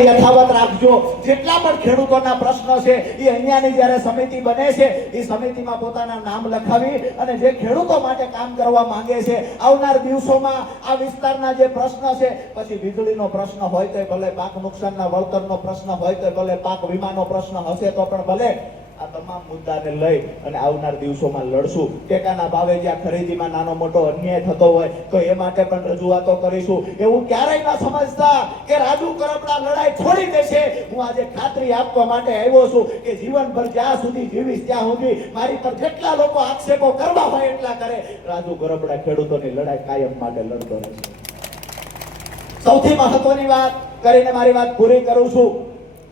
યથાવત રાખજો। જેટલા પણ ખેડૂતોના પ્રશ્ન છે એ અહીંયાની જ્યારે સમિતિ બને છે એ સમિતિમાં પોતાના નામ લખાવી અને જે ખેડૂતો માટે કામ કરવા માંગે છે આવનાર દિવસોમાં આ વિસ્તારના જે પ્રશ્ન છે, પછી વીજળીનો પ્રશ્ન હોય તો ભલે, પાક નુકસાનના વળતરનો પ્રશ્ન હોય તો ભલે, પાક વીમાનો પ્રશ્ન હશે તો પણ ભલે, આ તમામ મુદ્દાને લઈ અને આવનાર દિવસોમાં લડશું। ટેકાના ભાવે જ્યાં ખરીદીમાં નાનો મોટો અન્યાય થતો હોય તો એ માટે પણ રજૂઆતો કરીશું। એવું ક્યારેય ન સમજતા કે રાજુ કરપડા લડાઈ છોડી દેશે। હું આજે ખાતરી આપવા માટે આવ્યો છું કે જીવનભર જ્યાં સુધી જીવીશ ત્યાં સુધી મારી પર જેટલા લોકો આક્ષેપો કરવા હોય એટલા કરે, રાજુ કરપડા ખેડૂતોની લડાઈ કાયમ માટે લડતો રહેશે। સૌથી મહત્વની વાત કરીને મારી વાત પૂરી કરું છું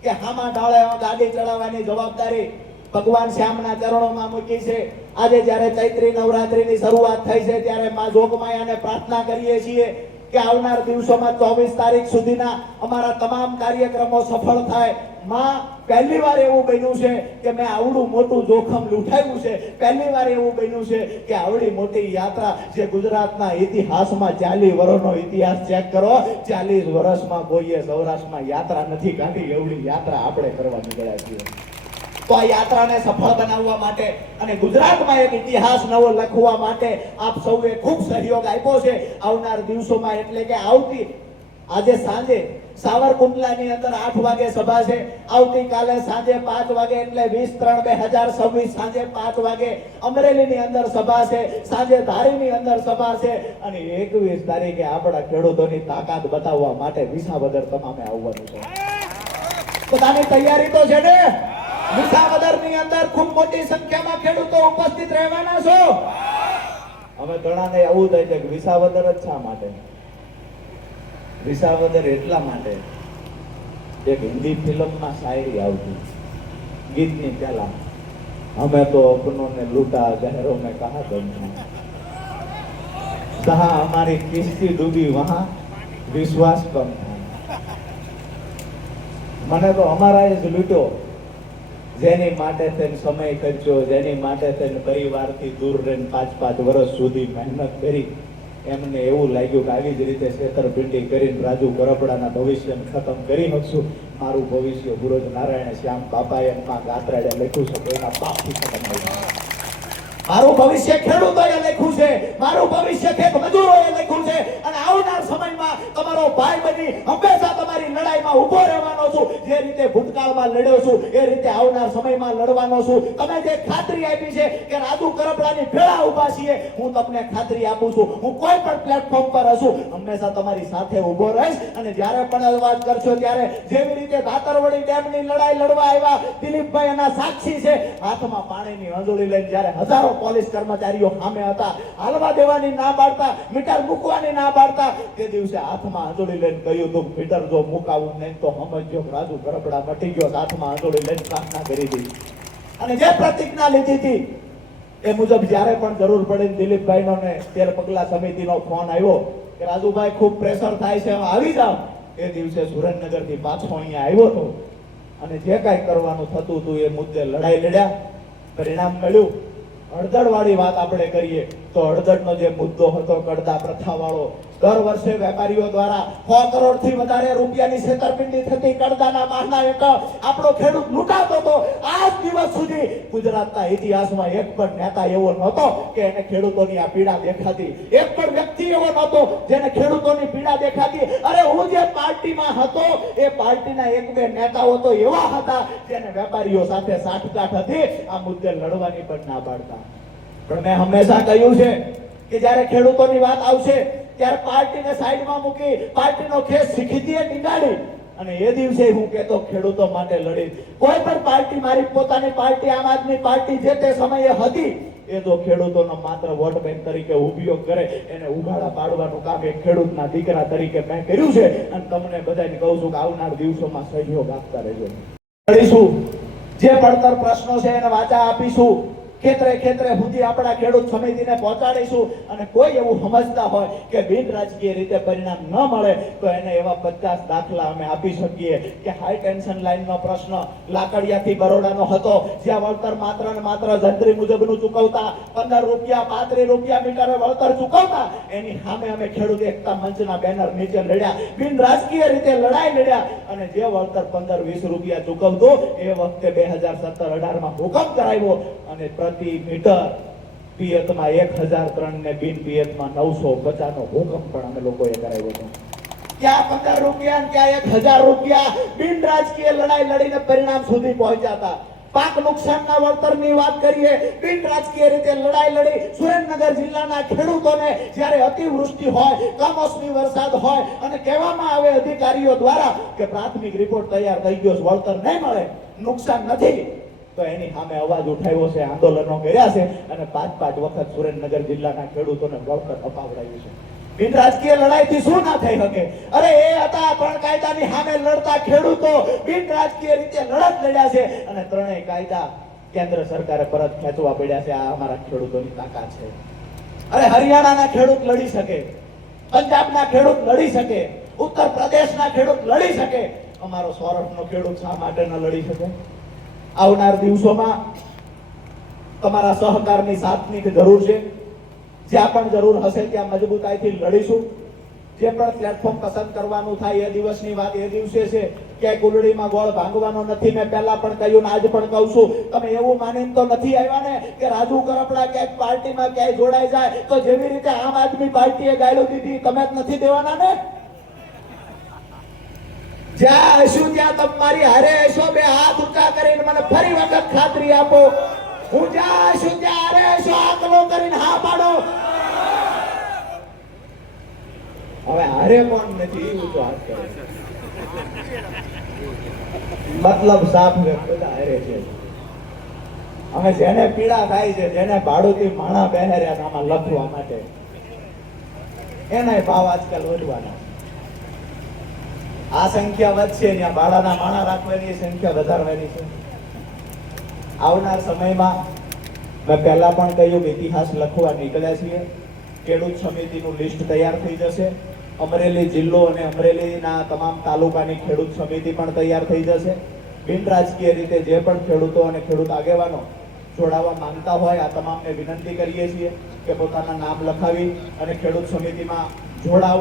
કે હામા ડાળે ગાડી ચડાવવાની જવાબદારી ભગવાન શ્યામના ચરણોમાં મૂકી છે। આજે જ્યારે ચૈત્રી નવરાત્રીની શરૂઆત થઈ છે ત્યારે માં જોગમાયાને પ્રાર્થના કરીએ છીએ કે આવનાર દિવસોમાં 24 તારીખ સુધીના અમારા તમામ કાર્યક્રમો સફળ થાય। માં, પહેલી વાર એવું બન્યું છે કે મેં આવડું મોટું જોખમ લૂંટાવ્યું છે। પહેલી વાર એવું બન્યું છે કે આવડી મોટી યાત્રા જે ગુજરાતના ઇતિહાસમાં 40 વર્ષનો ઇતિહાસ ચેક કરો, 40 વર્ષમાં કોઈએ સૌરાષ્ટ્રમાં યાત્રા નથી કાઢી, એવડી યાત્રા આપણે કરવા નીકળ્યા છીએ। તો આ યાત્રાને સફળ બનાવવા માટે અને ગુજરાતમાં એક ઇતિહાસ નવો લખવા માટે આપ સૌએ ખૂબ સહયોગ આપ્યો છે। આવનાર દિવસોમાં એટલે કે આજે સાંજે સાવરકુંડલાની અંદર 8 વાગે સભા છે, આવતીકાલે સાંજે 5 વાગે એટલે 20/3/2026 સાંજે 5 વાગે અમરેલીની અંદર સભા છે, સાંજે ધારીની અંદર સભા છે અને 21 તારીખે આપણા ખેડૂતોની તાકાત બતાવવા માટે વિસાવદર તમામે આવવાનું છે। બધાની તૈયારી તો છે ને? વિસાવદરની અંદર ખૂબ મોટી સંખ્યામાં ખેડૂતો ઉપસ્થિત રહેવાના છો। અમે ઘણાને એવું થાય છે કે વિસાવદર જ શા માટે? વિસાવદર એટલા માટે, એક હિન્દી ફિલ્મમાં શાયરી આવતી ગીતની પહેલા, હમે તો અપનોને લૂટા ગહેરો મેં કહા દમ જહાં हमारी किस्ती डूबी वहां विश्वास कम था। મને તો અમારા જ લૂટ્યો, જેની માટે તેને સમય ખર્ચ્યો, જેની માટે તેને પરિવારથી દૂર રહીને 5-5 વર્ષ સુધી મહેનત કરી, એમને એવું લાગ્યું કે આવી જ રીતે છેતરપિંડી કરીને રાજુ કરપડાના ભવિષ્યને ખતમ કરી શકશું। મારું ભવિષ્ય ગુરુજ નારાયણ શ્યામ બાપાએ માં ગાત્રાએ લખ્યું છે, કોઈના પાપથી ખતમ નહીં। મારું ભવિષ્ય ખેડૂતોએ લખ્યું છે, મારું ભવિષ્ય ખેત મજૂરોએ લખ્યું છે અને આવનાર સમયમાં તમારો ભાઈ બની હંમેશા તમારી લડાઈમાં ઊભો રહેવાનો છું। જે રીતે ભૂતકાળમાં લડ્યો છું એ રીતે આવનાર સમયમાં લડવાનો છું। તમે જે ખાતરી આપી છે કે રાજુ કરપડાની ભેળા ઊભા છીએ, હું તમને ખાતરી આપું છું, હું કોઈ પણ પ્લેટફોર્મ પર હશું હંમેશા તમારી સાથે ઊભો રહીશ। અને જ્યારે પણ વાત કરશો ત્યારે જેવી રીતે ધાતરવડી ડેમની લડાઈ લડવા આવ્યા દિલીપભાઈ એના સાક્ષી છે, હાથમાં પાણીની અંજોળી લઈને જ્યારે હજારો પોલીસ કર્મચારીઓ સામે હતા, હાલવા દેવાની ના પાડતા, મીટર મૂકવાની ના પાડતા, તે દિવસે હાથમાં આંજોળી લઈને કહ્યું હતું મીટર જો મુકાવું નહીં તો સમજજો રાજુ કરપડા મટી ગયો। હાથમાં આંજોળી લઈને પ્રાર્થના કરી હતી અને જે પ્રતિજ્ઞા લીધી હતી એ મુજબ જ્યારે પણ જરૂર પડે દિલીપભાઈનો ને 13 પગલા સમિતિનો ફોન આવ્યો કે રાજુભાઈ ખૂબ પ્રેશર થાય છે, આવી જાવ, એ દિવસે સુરેન્દ્રનગરથી પાછો અહીંયા આવ્યો હતો અને જે કાંઈ કરવાનું થતું હતું એ મુદ્દે લડાઈ લડ્યા, પરિણામ મળ્યું। અડધડવાળી વાત આપણે કરીએ તો અડધડનો જે મુદ્દો હતો કડદા પ્રથા વાળો, દર વર્ષે વેપારીઓ દ્વારા 100 કરોડથી વધારે રૂપિયાની છેતરપિંડી થતી, કડદાના માહના એકમ આપણો ખેડૂત લૂંટાતો હતો। આજ દિવસ સુધી ગુજરાતના ઇતિહાસમાં એક પણ નેતા એવો નહોતો કે એને ખેડૂતોની આ પીડા દેખાતી, એક પણ વ્યક્તિ એવો નહોતો જેને ખેડૂતોની પીડા દેખાતી। અરે હું જે પાર્ટીમાં હતો એ પાર્ટીના 1-2 નેતાઓ તો એવા હતા જેને વેપારીઓ સાથે સાઠગાંઠ હતી, આ મુદ્દે લડવાની પણ ના પાડતા। પણ મેં હંમેશા કહ્યું છે કે જ્યારે ખેડૂતોની વાત આવશે ત્યારે પાર્ટીને સાઈડમાં મૂકી પાર્ટીનો ખેસ શીખીતીએ ટીંગાડી અને એ દિવસે હું કહેતો ખેડૂતો માટે લડી। કોઈ પણ પાર્ટી, મારી પોતાની પાર્ટી આમ આદમી પાર્ટી જે તે સમયે હતી, એ જો ખેડૂતોનો માત્ર વોટ બેંક તરીકે ઉપયોગ કરે, એને ઉઘાડા પાડવાનું કામ એક ખેડૂતના દીકરા તરીકે મેં કર્યું છે અને તમને બધાને કહું છું કે આવનાર દિવસોમાં સહયોગ આપતા રહેજો। લડીશું, જે પડતર પ્રશ્નો છે એને વાચા આપીશું ખેતરે ખેતરે સુધી આપણા ખેડૂત સમિતિને પહોંચાડીશું અને કોઈ એવું સમજતા હોય કે બિન રાજકીય રીતે પરિણામ ન મળે તો એને એવા 50 દાખલા અમે આપી શકીએ કે હાઈ ટેન્શન લાઈનનો પ્રશ્ન લાકડિયાથી બરોડાનો હતો, જ્યાં વળતર માત્ર ને માત્ર જંત્રી મુજબનું ચૂકવતા, 15 રૂપિયા 35 રૂપિયા મીટરે વળતર ચૂકવતા, એની સામે અમે ખેડૂત એકતા મંચના બેનર નીચે લડ્યા, બિન રાજકીય રીતે લડાઈ લડ્યા અને જે વળતર 15-20 રૂપિયા ચૂકવતું એ વખતે 2017-18 હુકમ કરાવ્યો અને પ્રતિ મીટર પિયતમાં 1003 ને બિન પિયતમાં 950 નો હુકમ પણ અમે લોકોએ કરાવ્યો હતો. ક્યાં 15 રૂપિયા ક્યાં 1000 રૂપિયા બિન રાજકીય લડાઈ લડીને પરિણામ સુધી પહોંચ્યા હતા. પાક નુકસાનના વળતરની વાત કરીએ, બિન રાજકીય રીતે લડાઈ લડી સુરેન્દ્રનગર જિલ્લાના ખેડૂતોને જ્યારે અતિવૃષ્ટિ હોય, કમોસમી વરસાદ હોય અને કહેવામાં આવે અધિકારીઓ દ્વારા કે પ્રાથમિક રિપોર્ટ તૈયાર થઈ ગયો, વળતર નહીં મળે, નુકસાન નથી, તો એની સામે અવાજ ઉઠાવ્યો છે, આંદોલનો કર્યા છે અને 5-5 વખત સુરેન્દ્રનગર જિલ્લાના ખેડૂતોને વળતર અપાવડાવ્યું છે. બિન રાજકીય લડાઈથી શું ના થઈ શકે? અરે એ હતા 3 કાયદાની સામે લડતા ખેડૂતો, બિન રાજકીય રીતે લડત લડ્યા છે અને 3 કાયદા કેન્દ્ર સરકારે પરત ખેંચવા પડ્યા છે. આ અમારા ખેડૂતોની તાકાત છે. અરે હરિયાણાના ખેડૂત લડી શકે, પંજાબના ખેડૂત લડી શકે, ઉત્તર પ્રદેશના ખેડૂત લડી શકે, અમારો સૌરાષ્ટ્રનો ખેડૂત શા માટે ન લડી શકે? આવનાર દિવસોમાં તમારા સહકારની સાથની જરૂર છે. જ્યાં પણ જરૂર હશે ત્યાં મજબૂતાઈથી લડીશું. જે પણ પ્લેટફોર્મ પસંદ કરવાનું થાય એ દિવસની વાત એ દિવસે છે. ક્યાંય કુલડીમાં ગોળ ભાંગવાનો નથી. મેં પહેલા પણ કહ્યું ને આજ પણ કહું છું, તમે એવું માનીને તો નથી આવ્યા ને કે રાજુ કરપડા ક્યાંક પાર્ટીમાં ક્યાંય જોડાઈ જાય તો જેવી રીતે આમ આદમી પાર્ટીએ ગાળો દીધી તમે જ નથી દેવાના ને? જ્યાં હશું ત્યાં તમારી હારે હશો. 2 હાથ ઊંચા કરીને મને ફરી વખત ખાતરી આપો, હું જ્યાં હશું ત્યાં હારે હશો. આકલો કરીને હા પાડો. હવે હારે કોણ નથી ઊંચો હાથ કરે, મતલબ સાફ છે, બધા હારે છે. અમે જેને પીડા થાય છે, જેને ભાડુથી માણા બેહર્યા આમાં લખવા માટે, એના ભાવ આજકાલ વધવાના. આ સંખ્યા વધશે ત્યાં ભાડાના માણા રાખવાની સંખ્યા વધારવાની છે. આવનાર સમયમાં મેં પહેલા પણ કહ્યું કે ઇતિહાસ લખવા નીકળ્યા છીએ. ખેડૂત સમિતિનું લિસ્ટ તૈયાર થઈ જશે. અમરેલી જિલ્લો અને અમરેલીના તમામ તાલુકાની ખેડૂત સમિતિ પણ તૈયાર થઈ જશે. બિન રાજકીય રીતે જે પણ ખેડૂતો અને ખેડૂત આગેવાનો જોડાવા માંગતા હોય આ તમામને વિનંતી કરીએ છીએ કે પોતાના નામ લખાવી અને ખેડૂત સમિતિમાં જોડાવ.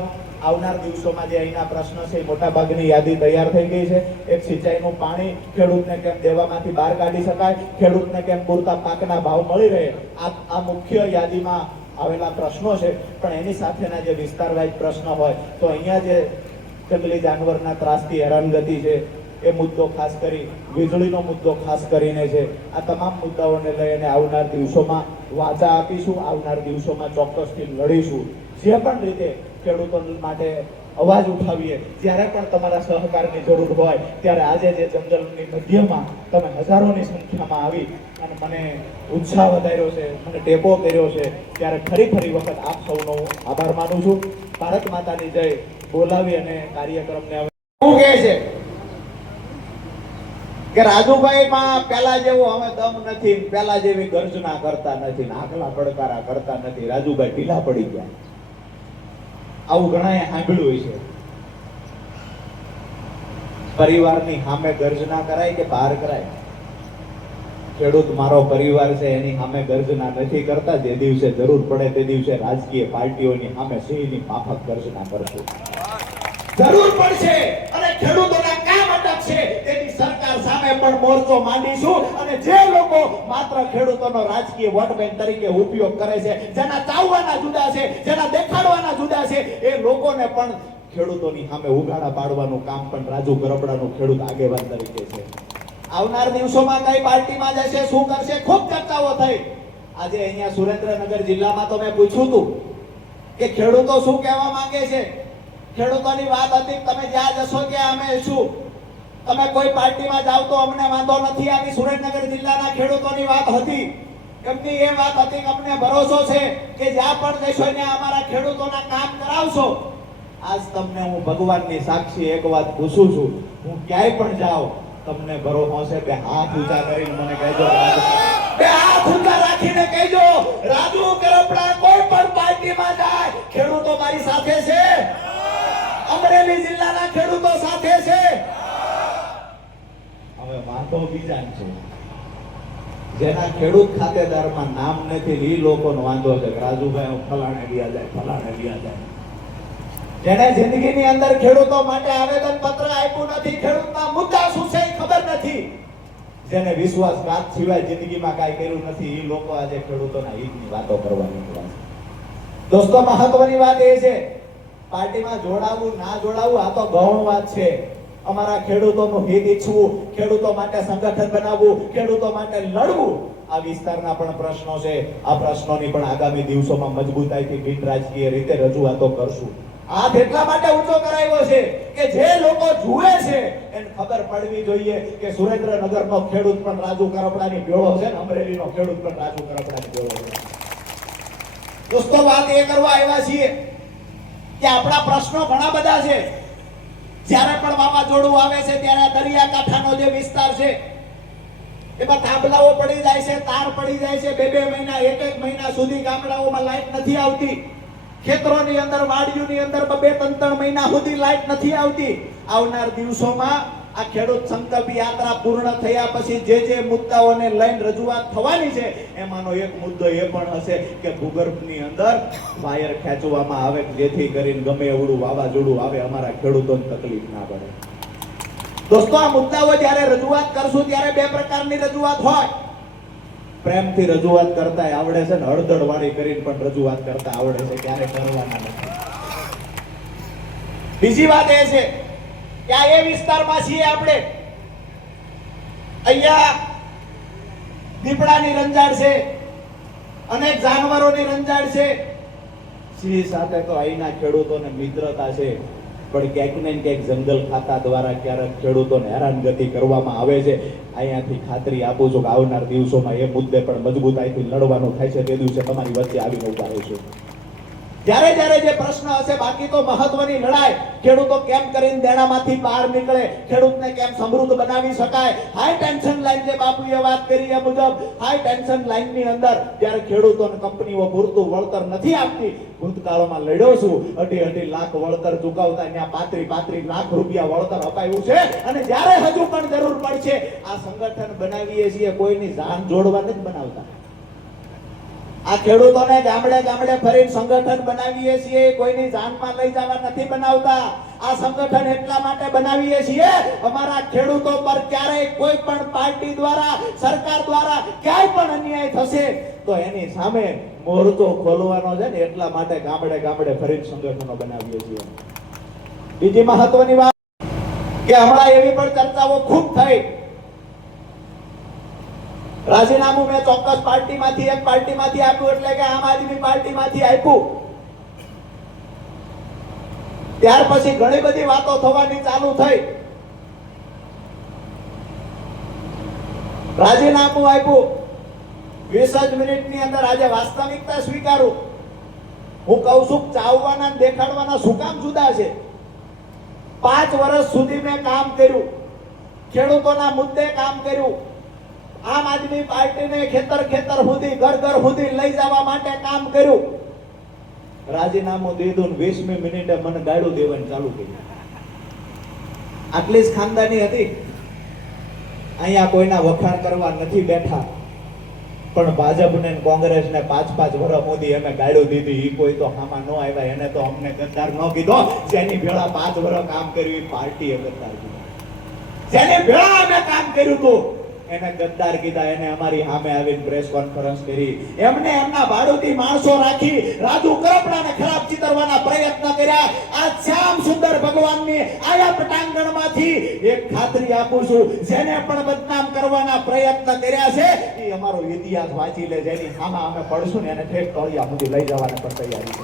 આવનાર દિવસોમાં જે અહીંના પ્રશ્ન છે મોટા ભાગની યાદી તૈયાર થઈ ગઈ છે. એક સિંચાઈનું પાણી ખેડૂતને કેમ દેવામાંથી બહાર કાઢી શકાય, ખેડૂતને કેમ પૂરતા પાકના ભાવ મળી રહે, આ મુખ્ય યાદીમાં આવેલા પ્રશ્નો છે. પણ એની સાથેના જે વિસ્તાર વાઇઝ પ્રશ્ન હોય તો અહીંયા જે જંગલી જાનવરના ત્રાસથી હેરાનગતિ છે એ મુદ્દો ખાસ કરી, વીજળીનો મુદ્દો ખાસ કરીને છે. આ તમામ મુદ્દાઓને લઈને આવનાર દિવસોમાં વાચા આપીશું. આવનાર દિવસોમાં ચોક્કસથી લડીશું. જે પણ રીતે ખેડૂતો માટે અવાજ ઉઠાવીએ. જ્યારે પણ તમારા સહકારની જરૂર હોય ત્યારે આજે જે જંગલની મધ્યમાં તમે હજારોની સંખ્યામાં આવી અને મને ઉત્સાહ વધાર્યો છે, મને ટેકો કર્યો છે, ત્યારે ફરી વખત આપ સૌનો આભાર માનું છું. ભારત માતાની જય બોલાવી અને કાર્યક્રમને હવે શું કહે છે કે રાજુભાઈમાં પેલા જેવો હવે દમ નથી, પેલા જેવી ગર્જના કરતા નથી, આકલા પડકારા કરતા નથી. રાજુભાઈ ઢીલા પડી ગયા. આવું ઘણાએ સાંભળ્યું છે. પરિવારની સામે ગર્જના કરાય કે બહાર કરાય? ખેડૂત મારો પરિવાર છે એની સામે ગર્જના નથી કરતા. જે દિવસે જરૂર પડે તે દિવસે રાજકીય પાર્ટીઓની સામે સિંહની માફક ગર્જના કરશું. જરૂર પડશે અને ખેડૂતોના કામ અટકશે તેની સરકાર સામે પણ મોરચો માંડીશું. અને જે લોકો માત્ર ખેડૂતોનો રાજકીય વોટ બેંક તરીકે ઉપયોગ કરે છે, જેના ચાવવાના જુદા છે, જેના દેખાડવાના જુદા છે, એ લોકોને પણ ખેડૂતોની સામે ઉગાડા પાડવાનું કામ પણ રાજુ કરપડાનું ખેડૂત આગેવાન તરીકે છે. આવનાર દિવસોમાં કઈ પાર્ટીમાં જશે, શું કરશે, ખૂબ ચર્ચાઓ થઈ. આજે અહીંયા સુરેન્દ્રનગર જિલ્લામાં તો મેં પૂછ્યું હતું કે ખેડૂતો શું કહેવા માંગે છે. ખેડૂતોની વાત હતી તમે જ્યાં જશો ત્યાં અમે શું, તમે કોઈ પાર્ટીમાં જાવ તો અમને વાંધો નથી. આવી સુરેન્દ્રનગર જિલ્લાના ખેડૂતોની વાત હતી. એમની એ વાત હતી કે અમને ભરોસો છે કે જ્યાં પણ જશો ત્યાં અમારા ખેડૂતોના કામ કરાવશો. આજ તમને હું ભગવાનની સાક્ષી એક વાત પૂછું છું, હું ક્યાંય પણ જાઉં તમને ભરોસો છે કે હાથ ઊંચા કરીને મને કહેજો બે હાથ ઊંચા રાખીને કહેજો, રાજુ કરપડા કોઈ પણ પાર્ટીમાં જાય, ખેડૂતો મારી સાથે છે, અમરેલી જિલ્લાના ખેડૂતો સાથે છે. હવે વાતો બીજા છે, જેના ખેડૂત ખાતેદારમાં નામ નથી એ લોકોનો વાંધો છે કે રાજુભાઈ હું ફલાણે લ્યા જાય, ફલાણે લ્યા જાય. જેને જિંદગીની અંદર ખેડૂતો માટે આવેદન પત્ર આપ્યું નથી, ખેડૂતના મુદ્દા શું છે એ ખબર નથી, જેને વિશ્વાસઘાત સિવાય જિંદગીમાં કાંઈ કર્યું નથી, એ લોકો આજે ખેડૂતોના હિતની વાતો કરવા નીકળ્યા છે. દોસ્તો, મહત્વની વાત એ છે, પાર્ટીમાં જોડાવું ના જોડાવું આ તો ગૌણ વાત છે. અમારા ખેડૂતોનું હિત ઈચ્છવું, ખેડૂતો માટે સંગઠન બનાવવું, ખેડૂતો માટે લડવું, આ વિસ્તારના પણ પ્રશ્નો છે. આ પ્રશ્નોની પણ આગામી દિવસોમાં મજબૂતાઈથી બિન રાજકીય રીતે રજૂઆતો કરશું. હાથ એટલા માટે ઊંચો કરાયો છે કે જે લોકો જુએ છે એને ખબર પડવી જોઈએ કે સુરેન્દ્રનગરનો ખેડૂત પણ રાજુ કરપડાની ભેળો છે ને અમરેલીનો ખેડૂત પણ રાજુ કરપડાની ભેળો છે. દોસ્તો, વાત એ કરવા આવ્યા છીએ કે આપણા પ્રશ્નો ઘણા બધા છે. જ્યારે પણ વાવાઝોડું આવે છે ત્યારે દરિયાકાંઠાનો જે વિસ્તાર છે એમાં થાંભલાઓ પડી જાય છે, તાર પડી જાય છે, 2-2 મહિના 1-1 મહિના સુધી ગામડાઓમાં લાઈટ નથી આવતી. ખેતરોની અંદર, વાડીઓની અંદર 2-3 મહિના સુધી લાઈટ નથી આવતી. આવનાર દિવસોમાં આ ખેડૂત સંકલ્પ યાત્રા પૂર્ણ થયા પછી જે મુદ્દાઓને લઈને રજૂઆત થવાની છે એમાંનો એક મુદ્દો એ પણ હશે કે ભૂગર્ભની અંદર વાયર ખેંચવામાં આવે જેથી કરીને ગમે એવડું વાવાઝોડું આવે અમારા ખેડૂતોને તકલીફ ના પડે. દોસ્તો, આ મુદ્દાઓ જ્યારે રજૂઆત કરશું ત્યારે 2 પ્રકારની રજૂઆત હોય. પ્રેમથી રજૂઆત કરતા આવડે છે ને હળદળ વાળી કરીને પણ રજૂઆત કરતા આવડે છે, ક્યારે કરવાના નથી. બીજી વાત એ છે કે આ એ વિસ્તારમાં છીએ આપણે, અહીંયા દીપડાની રંજાડ છે, અનેક જાનવરોની રંજાડ છે. સિંહ સાથે તો અહીંના ખેડૂતોને મિત્રતા છે, પણ ક્યાંક ને ક્યાંક જંગલ ખાતા દ્વારા ક્યારેક ખેડૂતોને હેરાનગતિ કરવામાં આવે છે. અહીંયાથી ખાતરી આપું છું કે આવનાર દિવસોમાં એ મુદ્દે પણ મજબૂતાઈથી લડવાનું થાય છે. તે દિવસે તમારી વચ્ચે આવીને ઉભા રહીશું. જ્યારે જે પ્રશ્ન હશે, બાકી તો મહત્વની લડાઈ ખેડૂતો કેમ કરીને દેણામાંથી બહાર નીકળે, ખેડૂતને કેમ સમૃદ્ધ બનાવી શકાય. હાઈ ટેન્શન લાઈન જે બાપુએ વાત કરી એ મુજબ હાઈ ટેન્શન લાઈનની અંદર જ્યારે ખેડૂતોને કંપનીઓ પૂરતું વળતર નથી આપતી, ભૂતકાળમાં લડ્યો છું, 2.5 લાખ વળતર ચૂકવતા ત્યાં 35 લાખ રૂપિયા વળતર અપાયું છે. અને જ્યારે હજુ પણ જરૂર પડશે આ સંગઠન બનાવીએ છીએ, કોઈની જાન જોડવા નથી બનાવતા. આ ખેડૂતોને ગામડે ફરીને સંગઠન બનાવીએ છીએ, કોઈની જાનમાં લઈ જવા નથી બનાવતા. આ સંગઠન એટલા માટે બનાવીએ છીએ અમારા ખેડૂતો પર ક્યારેય કોઈ પણ પાર્ટી દ્વારા, સરકાર દ્વારા ક્યાંય પણ અન્યાય થશે તો એની સામે મોરચો ખોલવાનો છે ને એટલા માટે ગામડે ફરીને સંગઠનો બનાવીએ છીએ. બીજી મહત્વની વાત કે હમણાં એવી પણ ચર્ચાઓ ખૂબ થઈ, રાજીનામું મેં ચોક્કસ પાર્ટીમાંથી એક પાર્ટીમાંથી આપ્યું એટલે કે આમ આદમી પાર્ટીમાંથી આપ્યું. ત્યાર પછી ઘણી બધી વાતો થવાની ચાલુ થઈ. રાજીનામું આપ્યું, 20 જ મિનિટની અંદર આજે વાસ્તવિકતા સ્વીકારું. હું કહું છું ચાવવાના દેખાડવાના શું કામ જુદા છે. 5 વર્ષ સુધી મેં કામ કર્યું, ખેડૂતોના મુદ્દે કામ કર્યું. આમ આદમી પાર્ટીને ખેતર સુધી, ઘર સુધી લઈ જવા માટે કામ કર્યું. રાજીનામું દીધું, 20મી મિનિટે મને ગાળું દેવાની ચાલુ કરી. આટલી જ ખાનદાની હતી. અહીંયા કોઈના વખાણ કરવા નથી બેઠા, પણ ભાજપને કોંગ્રેસને 5-5 વર્ષ મોદી અમે ગાળું દીધી. ઈ કોઈ તો હામાં ન આવ્યા, એને તો અમને ગદ્દાર ન કીધો. જેની ભેળા 5 વર્ષ કામ કર્યું એ પાર્ટીએ ગદ્દાર કીધું. જેની ભેળા અમે કામ કર્યું હતું એને ગદ્દાર કીધા. એને અમારી સામે આવીને પ્રેસ કોન્ફરન્સ કરી. એમને એમના ભાડુતી માણસો રાખી રાજુ કરપડાને ખરાબ ચિતરવાના પ્રયત્ન કર્યા. આ શ્યામ સુંદર ભગવાનની આયા પટાંગણમાંથી એક ખાતરી આપું છું, જેને પણ બદનામ કરવાના પ્રયત્ન કર્યા છે એ અમારો ઇતિહાસ વાંચી લે. જેની સામે અમે પડશું ને એને ઠેક તળિયા સુધી લઈ જવાને પણ તૈયારી છે.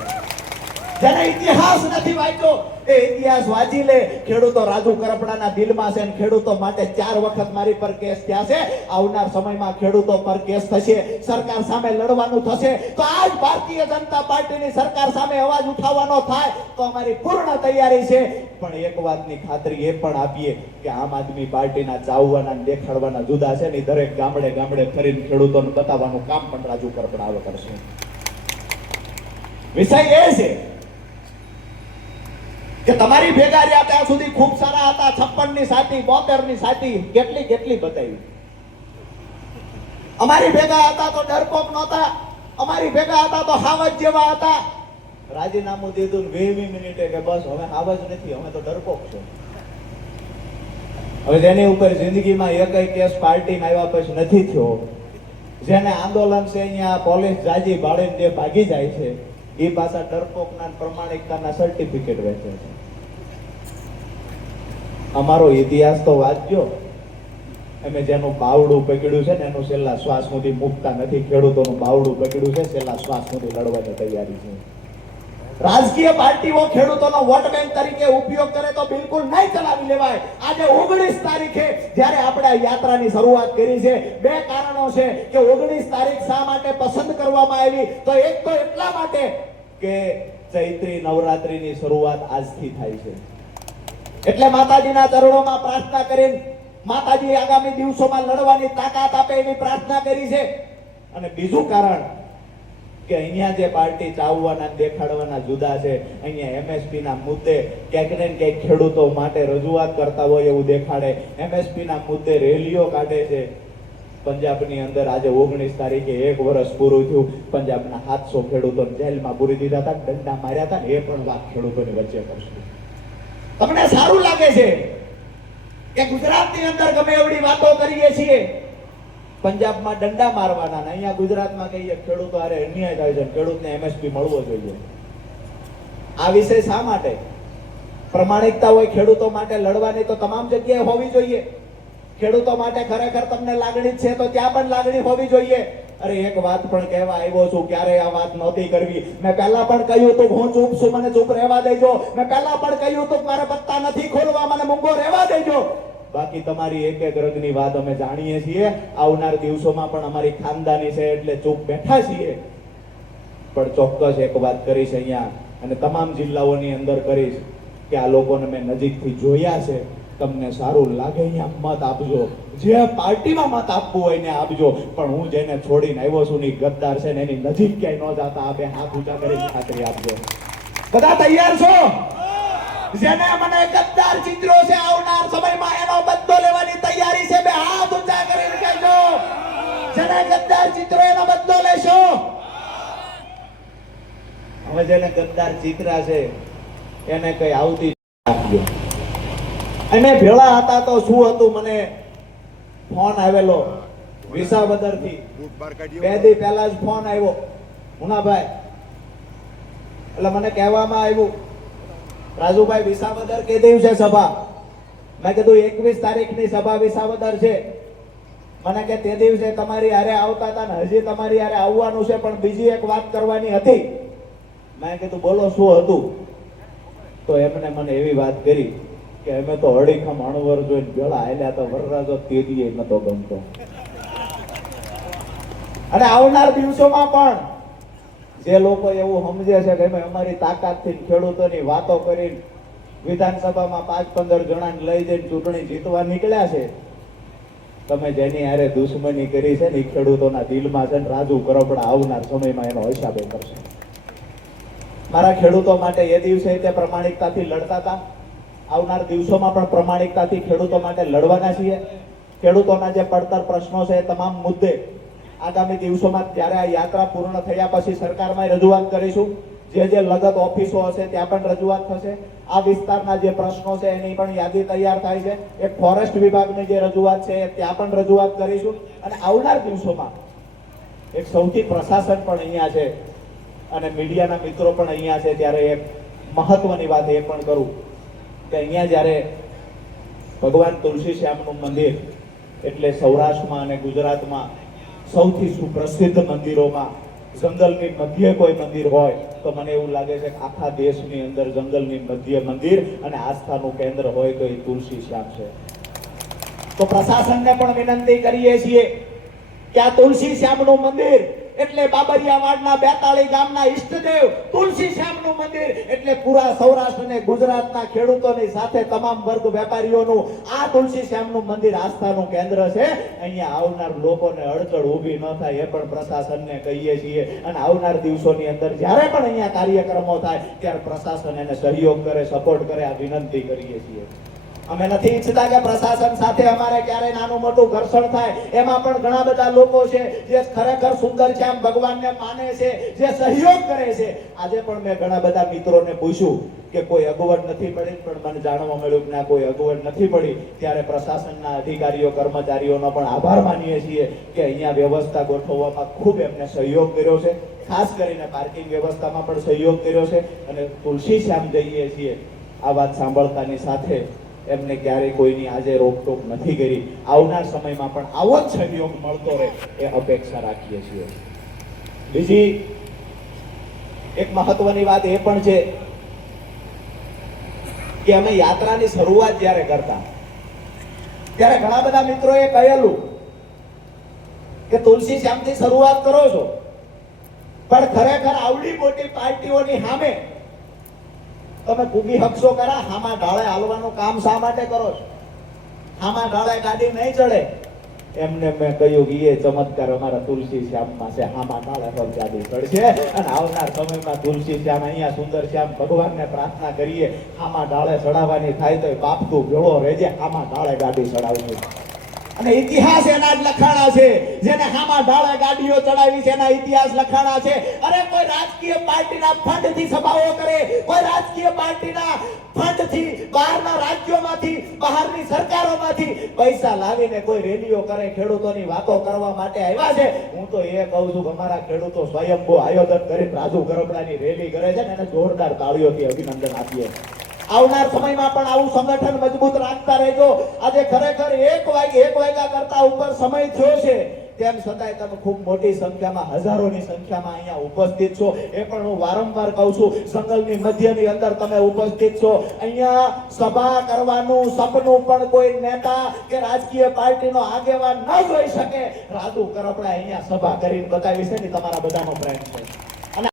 જેને ઇતિહાસ નથી વાંચ્યો એ ઇતિહાસ વાંચી લે. ખેડૂતો રાજુ કરપડાના દિલમાં છે અને ખેડૂતો માટે 4 વખત મારી પર કેસ થયા છે. આવનાર સમયમાં ખેડૂતો પર કેસ થશે, સરકાર સામે લડવાનું થશે. તો આજ ભારતીય જનતા પાર્ટીની સરકાર સામે અવાજ ઉઠાવવાનો થાય તો અમારી પૂર્ણ તૈયારી છે. પણ એક વાતની ખાતરી એ પણ આપીએ કે આમ આદમી પાર્ટીના ચાવવાના દેખાડવાના જુદા છે ને દરેક ગામડે ગામડે ફરીને ખેડૂતોને બતાવવાનું કામ પણ રાજુ કરપડા આવે કરશે. વિષય એ છે કે તમારી ભેગા રહ્યા ત્યાં સુધી ખૂબ સારા હતા. 56 ની સાથી, 72 ની સાથી, કેટલી બતાવી. અમારી ભેગા હતા તો ડરપોક નહોતા, અમારી ભેગા હતા તો હાવજ જેવા હતા. રાજીનામું દીધું 20 મિનિટે કે બસ હવે હાવજ નથી, અમે તો ડરપોક છો. હવે જેની ઉપર જિંદગીમાં એકય કેસ પાર્ટીમાં આવ્યા પછી નથી થયો, જેને આંદોલન છે અહીંયા પોલીસ જાજી ભાળીને જે ભાગી જાય છે એ પાછા ડરપોકના પ્રમાણિકતાના સર્ટિફિકેટ વેચે છે. અમારો ઇતિહાસ તો વાંચજો. અમે જેનું બાવડું પકડ્યું છે ને એનું છેલ્લા શ્વાસ સુધી મુકતા નથી. ખેડૂતોનું બાવડું પકડ્યું છે, છેલ્લા શ્વાસ સુધી લડવાની તૈયારી છે. રાજકીય પાર્ટીઓ ખેડૂતોનો વોટ બેંક તરીકે ઉપયોગ કરે તો બિલકુલ નહીં ચલાવી લેવાય. આજે 19 તારીખે જ્યારે આપણે આ યાત્રાની શરૂઆત કરી છે, 2 કારણો છે કે 19 તારીખ શા માટે પસંદ કરવામાં આવી. તો એક તો એટલા માટે કે ચૈત્રી નવરાત્રીની શરૂઆત આજથી થાય છે. એટલે માતાજીના ચરણોમાં પ્રાર્થના કરીને માતાજી આગામી દિવસોમાં લડવાની તાકાત આપે એવી પ્રાર્થના કરી છે. અને બીજું કારણ કે અહીંયા જે પાર્ટી ચાવવાના દેખાડવાના જુદા છે, અહીંયા એમએસપી ના મુદ્દે ક્યાંક ને ક્યાંક ખેડૂતો માટે રજૂઆત કરતા હોય એવું દેખાડે. એમએસપી ના મુદ્દે રેલીઓ કાઢે છે. પંજાબની અંદર આજે 19 તારીખે 1 વર્ષ પૂરું થયું. પંજાબના 700 ખેડૂતોને જેલમાં પૂરી દીધા હતા, દંડા માર્યા હતા. એ પણ વાત ખેડૂતોની વચ્ચે કરશું. તમને સારું લાગે છે કે ગુજરાતની અંદર ગમે એવડી વાતો કરીએ છીએ, પંજાબમાં દંડા મારવાના, અહીંયા ગુજરાતમાં કહીએ ખેડૂતો હારે અન્યાય થાય છે, ખેડૂતને એમએસપી મળવો જોઈએ. આ વિષય શા માટે? પ્રમાણિકતા હોય ખેડૂતો માટે લડવાની તો તમામ જગ્યાએ હોવી જોઈએ. ખેડૂતો માટે ખરેખર તમને લાગણી છે તો ત્યાં પણ લાગણી હોવી જોઈએ. અરે એક વાત પણ કહેવા આવ્યો છું, ક્યારે આ વાત નહોતી કરવી. મેં પહેલા પણ કહ્યું હતું હું ચૂપ છું, મને ચૂપ રહેવા દેજો. મેં પહેલા પણ કહ્યું હતું મારે પત્તા નથી ખોલવા, મને મૂંગો રહેવા દેજો. બાકી તમારી એક રંગની વાત અમે જાણીએ છીએ. આવનાર દિવસોમાં પણ અમારી ખાનદાની છે એટલે ચૂપ બેઠા છીએ. પણ ચોક્કસ એક વાત કરીશ અહીંયા અને તમામ જિલ્લાઓની અંદર કરીશ કે આ લોકોને મેં નજીકથી જોયા છે. તમને સારું લાગે અહીંયા મત આપજો, જે પાર્ટીમાં મત આપવું હોય ને આપજો. પણ હું જેને છોડીને આવ્યો છું ને ગદ્દાર છે ને એની નજીક ક્યાંય ન જાતા. આ બે હાથ ઊંચા કરીને ખાતરી આપજો. બધા તૈયાર છો? જેને મને ગદ્દાર ચિત્રો છે આવનાર સમયમાં એનો બદલો લેવાની તૈયારી છે. બે હાથ ઊંચા કરીને કહેજો જેને ગદ્દાર ચિત્રો એનો બદલો લેશો. હવે જેને ગદ્દાર ચિત્રા છે એને કઈ આવતી આપજો. અમે ભેળા હતા તો શું હતું, મને ફોન આવેલો વિસાવદર થી. 2 દી પહેલા જ ફોન આવ્યો મુનાભાઈ. એટલે મને કહેવામાં આવ્યું રાજુભાઈ વિસાવદર કે દિવસે સભા? મેં કીધું 21 તારીખની સભા વિસાવદર છે. મને કે તે દિવસે તમારી હારે આવતા હતા ને હજી તમારી હારે આવવાનું છે પણ બીજી એક વાત કરવાની હતી. મેં કીધું બોલો શું હતું? તો એમને મને એવી વાત કરી કે અમે તો અડીખમ અણવર જોઈને ભેળા આલ્યા તો વરરાજો તેદીએ નતો ગમતો. અને આવનાર દિવસોમાં પણ જે લોકો એવું સમજે છે કે અમે અમારી તાકાતથી ખેડૂતોની વાતો કરીને વિધાનસભામાં 5-15 જણાને લઈ જઈને ચૂંટણી જીતવા નીકળ્યા છે, તમે જેની હારે દુશ્મની કરી છે ને એ ખેડૂતોના દિલમાં છે ને રાજુ કરપડા આવનાર સમયમાં એનો હિસાબે કરશે. મારા ખેડૂતો માટે એ દિવસે તે પ્રમાણિકતાથી લડતા હતા, આવનાર દિવસોમાં પણ પ્રમાણિકતાથી ખેડૂતો માટે લડવાના છીએ. ખેડૂતોના જે પડતર પ્રશ્નો છે તમામ મુદ્દે આગામી દિવસોમાં જ્યારે આ યાત્રા પૂર્ણ થયા પછી સરકારમાં રજૂઆત કરીશું. જે લગત ઓફિસો હશે ત્યાં પણ રજૂઆત થશે. આ વિસ્તારના જે પ્રશ્નો છે એની પણ યાદી તૈયાર થાય છે. એક ફોરેસ્ટ વિભાગની જે રજૂઆત છે ત્યાં પણ રજૂઆત કરીશું. અને આવનાર દિવસોમાં એક સૌથી પ્રશાસન પણ અહીંયા છે અને મીડિયાના મિત્રો પણ અહીંયા છે, ત્યારે એક મહત્વની વાત એ પણ કરું કે અહીંયા જ્યારે ભગવાન તુલસી શ્યામનું મંદિર એટલે સૌરાષ્ટ્રમાં અને ગુજરાતમાં સૌથી સુપ્રસિદ્ધ મંદિરોમાં જંગલની મધ્યે કોઈ મંદિર હોય તો મને એવું લાગે છે કે આખા દેશની અંદર જંગલની મધ્ય મંદિર અને આસ્થાનું કેન્દ્ર હોય તો એ તુલસી શ્યામ છે. તો પ્રશાસનને પણ વિનંતી કરીએ છીએ કે આ તુલસી શ્યામનું મંદિર એટલે બાબરિયાવાડના 42 ગામના ઈષ્ટદેવ તુલસી શ્યામનું મંદિર એટલે પૂરા સૌરાષ્ટ્ર અને ગુજરાતના ખેડૂતોની સાથે તમામ વર્ગ વેપારીઓનું આ તુલસી શ્યામનું મંદિર આસ્થાનું કેન્દ્ર છે. અહીંયા આવનાર લોકોને અડચણ ઊભી ન થાય એ પણ પ્રશાસનને કહીએ છીએ અને આવનાર દિવસોની અંદર જ્યારે પણ અહીંયા કાર્યક્રમો થાય ત્યારે પ્રશાસન એને સહયોગ કરે, સપોર્ટ કરે, આ વિનંતી કરીએ છીએ. અમે નથી ઈચ્છતા કે પ્રશાસન સાથે અમારે ક્યારે નાનું મોટું ઘર્ષણ થાય. એમાં પણ ઘણા બધા લોકો છે જે ખરેખર સુંદર શ્યામ ભગવાનને માને છે, જે સહયોગ કરે છે. આજે પણ મેં ઘણા બધા મિત્રોને પૂછ્યું કે કોઈ અગવડ નથી પડી, પણ મને જાણવા મળ્યું કે ના કોઈ અગવડ નથી પડી. ત્યારે પ્રશાસનના અધિકારીઓ કર્મચારીઓનો પણ આભાર માનીએ છીએ કે અહીંયા વ્યવસ્થા ગોઠવવામાં ખૂબ એમને સહયોગ કર્યો છે. ખાસ કરીને પાર્કિંગ વ્યવસ્થામાં પણ સહયોગ કર્યો છે અને તુલસી શ્યામ જઈએ છીએ આ વાત સાંભળતાની સાથે એમને ક્યારેય કોઈની આજે રોકટોક નથી કરી. આવનાર સમયમાં પણ આવો જ સહયોગ મળતો રહે એ અપેક્ષા રાખીએ છીએ. બીજી એક મહત્વની વાત એ પણ છે કે અમે યાત્રાની શરૂઆત જ્યારે કરતા ત્યારે ઘણા બધા મિત્રોએ કહેલું કે તુલસી શ્યામથી શરૂઆત કરો છો, પણ ખરેખર આવડી મોટી પાર્ટીઓની સામે તમે પૂગી હકશો ખરા? હામાં ઢાળે હાલવાનું કામ શા માટે કરો છો? હામાં ઢાળે ગાડી નહીં ચડે. એમને મેં કહ્યું કે એ ચમત્કાર અમારા તુલસી શ્યામમાં છે. હામાં ઢાળે પર ગાડી ચડશે અને આવનાર સમયમાં તુલસી શ્યામ અહીંયા સુંદર શ્યામ ભગવાનને પ્રાર્થના કરીએ હામાં ઢાળે ચડાવવાની થાય તો બાપ તું ભેળો રહેજે, હામાં ઢાળે ગાડી ચડાવજો. અને ઇતિહાસ એના જ લખાણા છે. જેને હામાં ઢાળે ગાડીઓ ચડાવી છે એના ઇતિહાસ લખાણા છે. અરે કોઈ રાજકીય પાર્ટીના ફંડથી સભાઓ કરે, કોઈ રાજકીય પાર્ટીના ફંડથી બહારના રાજ્યોમાંથી, બહારની સરકારોમાંથી પૈસા લાવીને કોઈ રેલીઓ કરે, ખેડૂતોની વાતો કરવા માટે આવ્યા છે. હું તો એ કહું છું કે અમારા ખેડૂતો સ્વયંભૂ આયોજન કરી રાજુ ગરબડાની રેલી કરે છે ને એને જોરદાર તાળીઓથી અભિનંદન આપીએ. આવનાર સમયમાં પણ આવું સંગઠન મજબૂત રાખતા રહેજો. આજે ખરેખર 1 વાગ્યા કરતા ઉપર સમય થયો છે, તેમ છતાંય તમે ખૂબ મોટી સંખ્યામાં, હજારોની સંખ્યામાં અહીંયા ઉપસ્થિત છો. એ પણ હું વારંવાર કહું છું, જંગલની મધ્યની અંદર તમે ઉપસ્થિત છો. અહીંયા સભા કરવાનું સપનું પણ કોઈ નેતા કે રાજકીય પાર્ટીનો આગેવાન ન જોઈ શકે. રાજુ કરપડા અહીંયા સભા કરીને બતાવી છે ને તમારા બધાનો પ્રેમ છે.